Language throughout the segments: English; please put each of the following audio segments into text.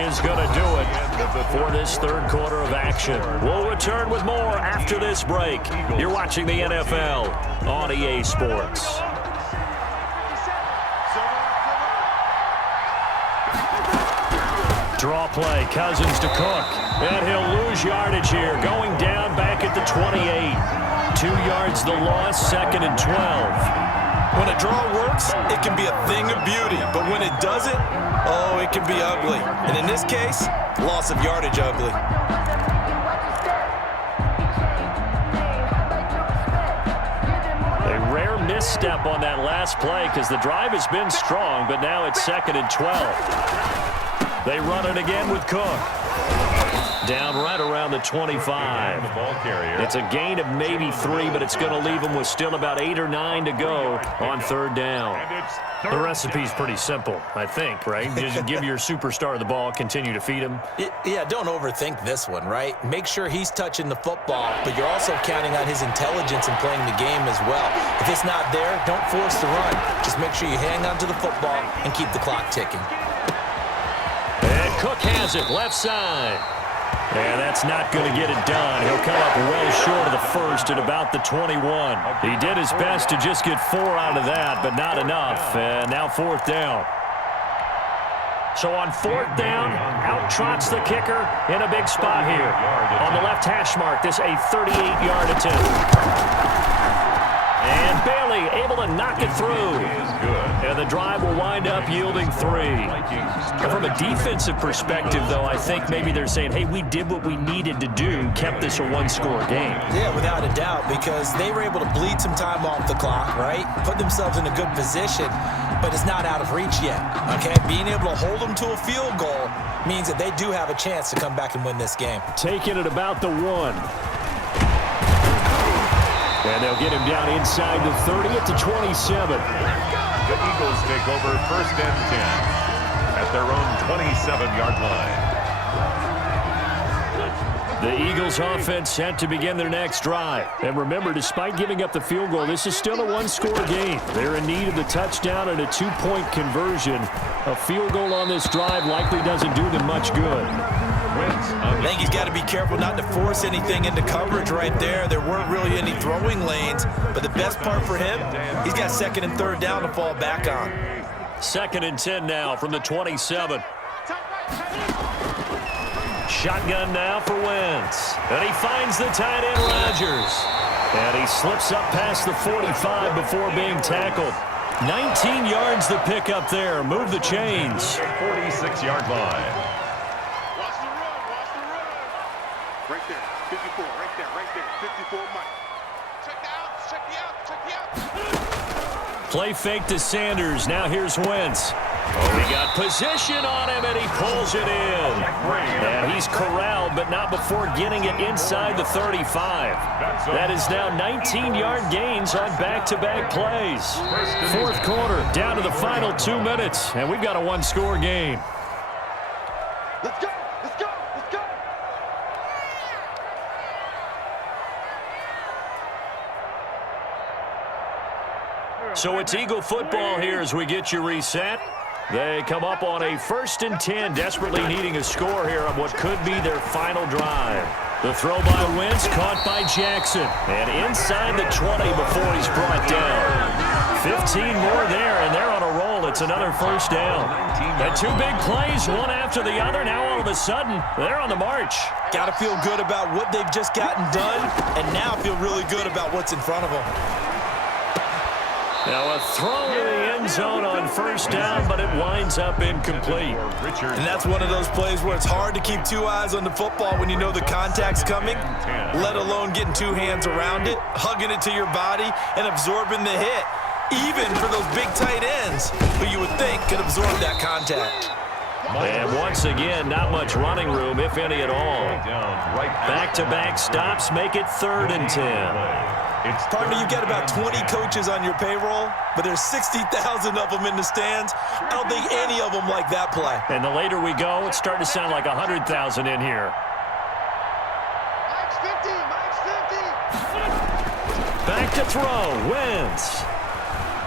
is going to do it for this third quarter of action. We'll return with more after this break. You're watching the NFL on EA Sports. Draw play, Cousins to Cook. And he'll lose yardage here, going down back at the 28. 2 yards the loss, 2nd and 12. When a draw works, it can be a thing of beauty. But when it doesn't, oh, it can be ugly. And in this case, loss of yardage ugly. A rare misstep on that last play because the drive has been strong, but now it's 2nd and 12. They run it again with Cook. Down right around the 25. It's a gain of maybe 3, but it's going to leave them with still about 8 or 9 to go on third down. The recipe's pretty simple, I think, right? Just give your superstar the ball, continue to feed him. Yeah, don't overthink this one, right? Make sure he's touching the football, but you're also counting on his intelligence in playing the game as well. If it's not there, don't force the run. Just make sure you hang on to the football and keep the clock ticking. And Cook has it, left side. And that's not going to get it done. He'll come up well short of the first at about the 21. He did his best to just get 4 out of that, but not enough. And now 4th down. So on 4th down, out trots the kicker in a big spot here. On the left hash mark, this a 38-yard attempt. And Bailey able to knock it through. And the drive will wind up yielding 3. And from a defensive perspective, though, I think maybe they're saying, hey, we did what we needed to do, kept this a one-score game. Yeah, without a doubt, because they were able to bleed some time off the clock, right? Put themselves in a good position, but it's not out of reach yet, okay? Being able to hold them to a field goal means that they do have a chance to come back and win this game. Taking it about the 1. And they'll get him down inside the 30 at the 27. The Eagles take over 1st and 10 at their own 27-yard line. The Eagles offense set to begin their next drive. And remember, despite giving up the field goal, this is still a one-score game. They're in need of the touchdown and a 2-point conversion. A field goal on this drive likely doesn't do them much good. I think he's got to be careful not to force anything into coverage right there. There weren't really any throwing lanes, but the best part for him, he's got 2nd and 3rd down to fall back on. 2nd and 10 now from the 27. Shotgun now for Wentz. And he finds the tight end, Rodgers. And he slips up past the 45 before being tackled. 19 yards the pick up there. Move the chains. 46-yard line. Right there, 54, right there, 54, Mike. Check the out. Play fake to Sanders. Now here's Wentz. Oh, he got position on him, and he pulls it in. And he's corralled, but not before getting it inside the 35. That is now 19-yard gains on back-to-back plays. 4th quarter, down to the final 2 minutes, and we've got a one-score game. Let's go. So it's Eagle football here as we get you reset. They come up on a 1st and 10, desperately needing a score here on what could be their final drive. The throw by Wentz, caught by Jackson. And inside the 20 before he's brought down. 15 more there, and they're on a roll. It's another 1st down. And 2 big plays, one after the other. Now all of a sudden, they're on the march. Got to feel good about what they've just gotten done, and now feel really good about what's in front of them. Now a throw to the end zone on 1st down, but it winds up incomplete. And that's one of those plays where it's hard to keep 2 eyes on the football when you know the contact's coming, let alone getting 2 hands around it, hugging it to your body, and absorbing the hit, even for those big tight ends who you would think could absorb that contact. And once again, not much running room, if any at all. Back-to-back stops make it 3rd and 10. Partner, you've got about 20 coaches on your payroll, but there's 60,000 of them in the stands. I don't think any of them like that play. And the later we go, it's starting to sound like 100,000 in here. Mike's 50, Mike's 50. Back to throw, Wentz.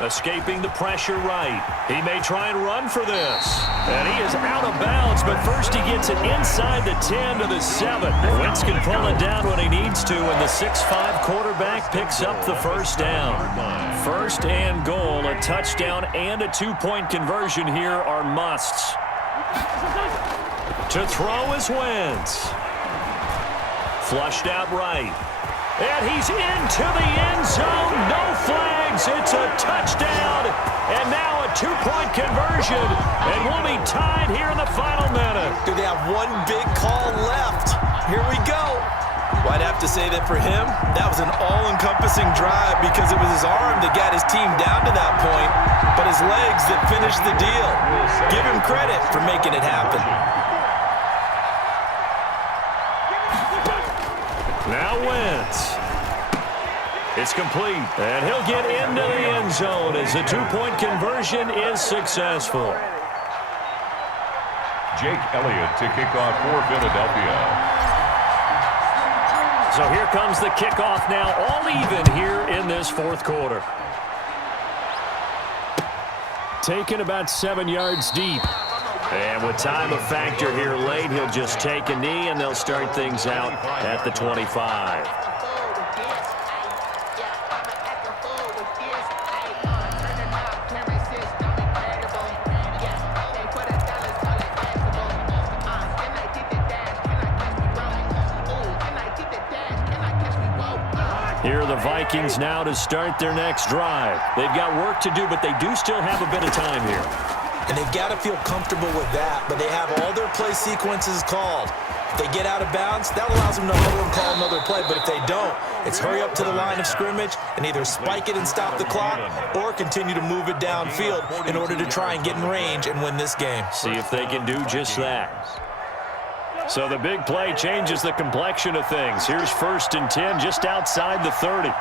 Escaping the pressure right. He may try and run for this. And he is out of bounds, but first he gets it inside the 10 to the 7. Wentz can pull it down when he needs to, and the 6'5" quarterback picks up the first down. First and goal, a touchdown and a 2-point conversion here are musts. To throw is Wentz. Flushed out right. And he's into the end zone. No flags. It's a touchdown. And now a 2-point conversion. And we'll be tied here in the final minute. Do they have one big call left? Here we go. Well, I'd have to say that for him, that was an all-encompassing drive because it was his arm that got his team down to that point, but his legs that finished the deal. Give him credit for making it happen. Now Wentz. It's complete, and he'll get into the end zone as the 2-point conversion is successful. Jake Elliott to kick off for Philadelphia. So here comes the kickoff now, all even here in this fourth quarter. Taken about 7 yards deep. And with time a factor here late, he'll just take a knee, and they'll start things out at the 25. Here are the Vikings now to start their next drive. They've got work to do, but they do still have a bit of time here. And they've got to feel comfortable with that, but they have all their play sequences called. If they get out of bounds, that allows them to huddle and call another play, but if they don't, it's hurry up to the line of scrimmage and either spike it and stop the clock or continue to move it downfield in order to try and get in range and win this game. See if they can do just that. So the big play changes the complexion of things. Here's 1st and 10 just outside the 30.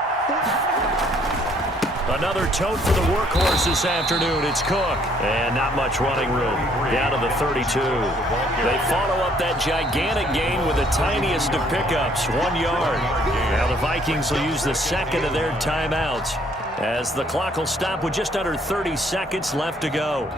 Another tote for the workhorse this afternoon. It's Cook. And not much running room. Down to the 32. They follow up that gigantic gain with the tiniest of pickups, 1 yard. Now the Vikings will use the second of their timeouts as the clock will stop with just under 30 seconds left to go.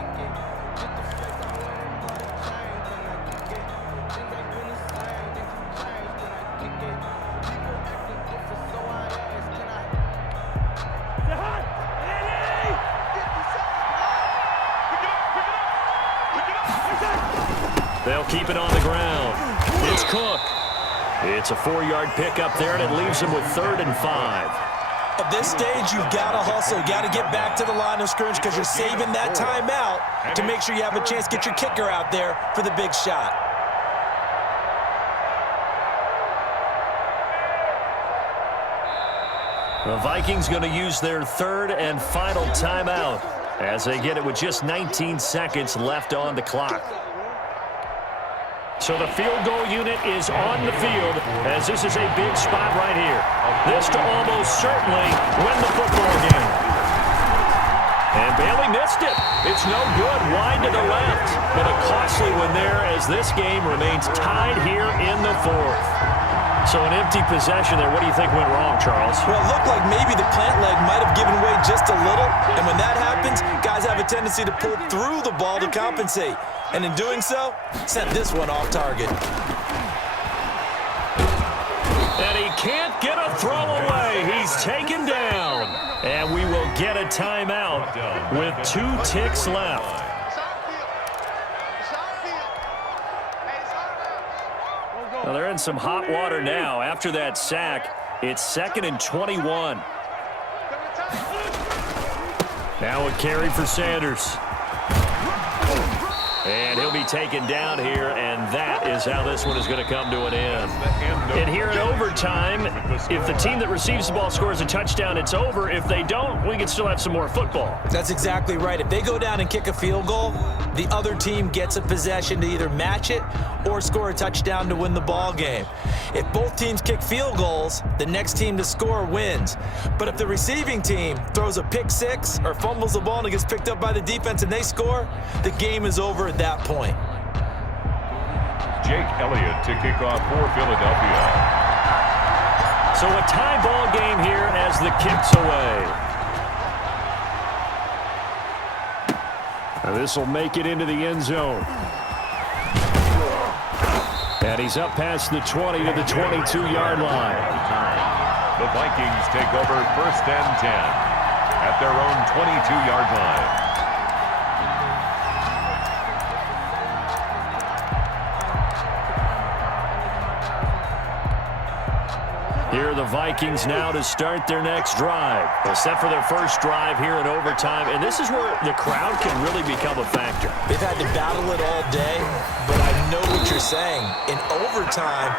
They'll keep it on the ground. It's Cook. It's a 4-yard pickup there, and it leaves them with 3rd and 5. At this stage, you've got to hustle. Got to get back to the line of scrimmage because you're saving that timeout to make sure you have a chance to get your kicker out there for the big shot. The Vikings going to use their 3rd and final timeout as they get it with just 19 seconds left on the clock. So the field goal unit is on the field as this is a big spot right here. This to almost certainly win the football game. And Bailey missed it. It's no good, wide to the left. But a costly one there as this game remains tied here in the 4th. So an empty possession there. What do you think went wrong, Charles? Well, it looked like maybe the plant leg might have given way just a little. And when that happens, guys have a tendency to pull through the ball to compensate. And in doing so, sent this one off target. And he can't get a throw away. He's taken down. And we will get a timeout with 2 ticks left. Well, they're in some hot water now. After that sack, it's 2nd and 21. Now a carry for Sanders. And he'll be taken down here, and that is how this one is going to come to an end. And here in overtime, if the team that receives the ball scores a touchdown, it's over. If they don't, we can still have some more football. That's exactly right. If they go down and kick a field goal, the other team gets a possession to either match it or score a touchdown to win the ball game. If both teams kick field goals, the next team to score wins. But if the receiving team throws a pick six or fumbles the ball and it gets picked up by the defense and they score, the game is over at that point. Jake Elliott to kick off for Philadelphia. So a tie ball game here as the kick's away. This will make it into the end zone. And he's up past the 20 to the 22-yard line. The Vikings take over 1st and 10 at their own 22-yard line. Here are the Vikings now to start their next drive. They're set for their first drive here in overtime, and this is where the crowd can really become a factor. They've had to battle it all day, but I know what you're saying. In overtime,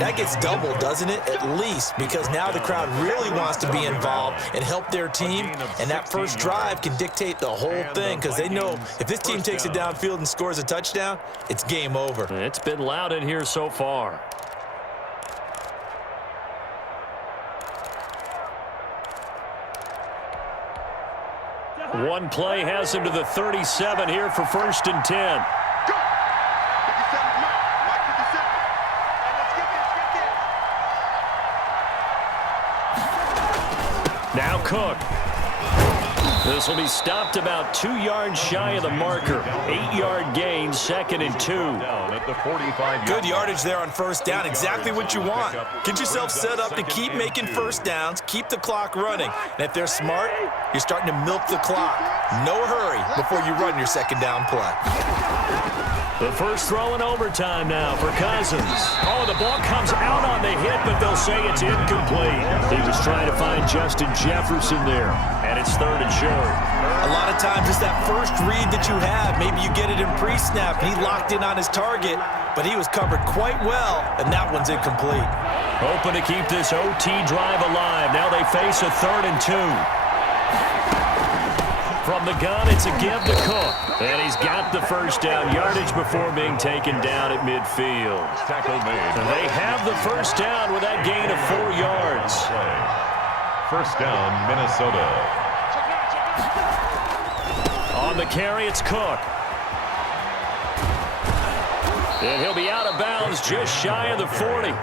that gets doubled, doesn't it? At least, because now the crowd really wants to be involved and help their team, and that first drive can dictate the whole thing because they know if this team takes it downfield and scores a touchdown, it's game over. It's been loud in here so far. One play has him to the 37 here for 1st and 10. Go! 57, Mike 57. And let's get this. Now Cook. This will be stopped about 2 yards shy of the marker. 8-yard gain, 2nd and 2. Good yardage there on first down. Exactly what you want. Get yourself set up to keep making first downs, keep the clock running. And if they're smart, you're starting to milk the clock. No hurry before you run your second down play. The first throw in overtime now for Cousins. Oh, the ball comes out on the hit, but they'll say it's incomplete. He was trying to find Justin Jefferson there, and it's 3rd and short. A lot of times it's that first read that you have. Maybe you get it in pre-snap, and he locked in on his target, but he was covered quite well, and that one's incomplete. Hoping to keep this OT drive alive. Now they face a 3rd and 2. From the gun, it's a give to Cook. And he's got the first down yardage before being taken down at midfield. Tackle made. They have the first down with that gain of 4 yards. First down, Minnesota. On the carry, it's Cook. And he'll be out of bounds just shy of the 40.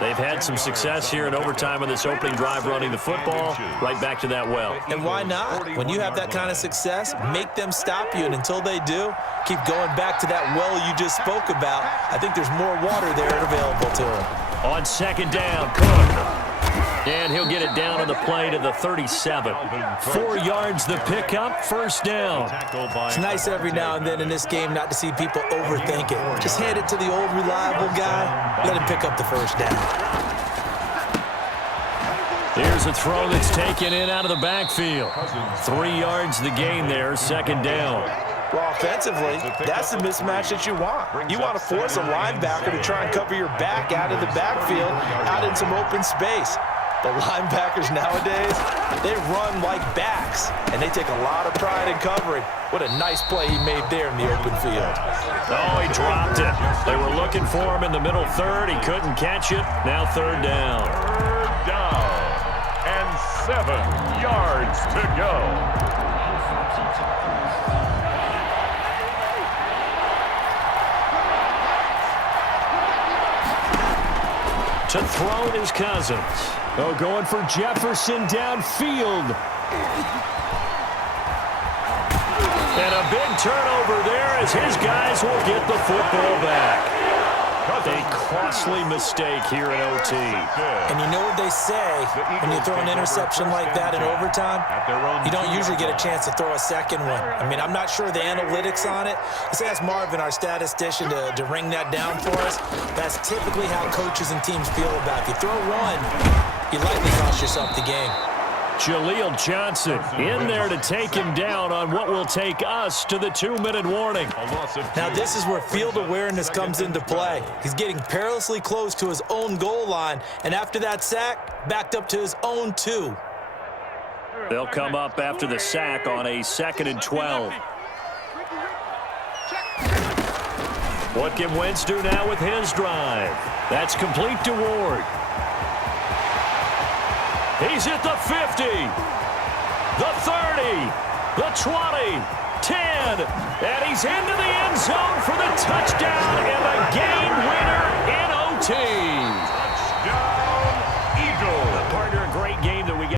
They've had some success here in overtime on this opening drive running the football. Right back to that well. And why not? When you have that kind of success, make them stop you. And until they do, keep going back to that well you just spoke about. I think there's more water there available to them. On second down, Cook. And he'll get it down on the play to the 37. 4 yards the pickup, first down. It's nice every now and then in this game not to see people overthink it. Just hand it to the old reliable guy. Let him pick up the first down. Here's a throw that's taken in out of the backfield. 3 yards the gain there, second down. Well, offensively, that's the mismatch that you want. You want to force a linebacker to try and cover your back out of the backfield, out in some open space. The linebackers nowadays, they run like backs, and they take a lot of pride in covering. What a nice play he made there in the open field. Oh, he dropped it. They were looking for him in the middle third. He couldn't catch it. Now 3rd down. 3rd down and 7 yards to go. To throw it is Cousins. Oh, going for Jefferson downfield. And a big turnover there as his guys will get the football back. A costly mistake here in OT. And you know what they say, when you throw an interception like that in overtime, you don't usually get a chance to throw a second one. I mean, I'm not sure the analytics on it. Let's ask Marvin, our statistician, to ring that down for us. That's typically how coaches and teams feel about it. If you throw one, you likely cost yourself the game. Jaleel Johnson in there to take him down on what will take us to the 2-minute warning. Now this is where field awareness comes into play. He's getting perilously close to his own goal line, and after that sack, backed up to his own 2. They'll come up after the sack on a 2nd and 12. What can Wentz do now with his drive? That's complete to Ward. He's at the 50, the 30, the 20, 10, and he's into the end zone for the touchdown and a game winner in OT.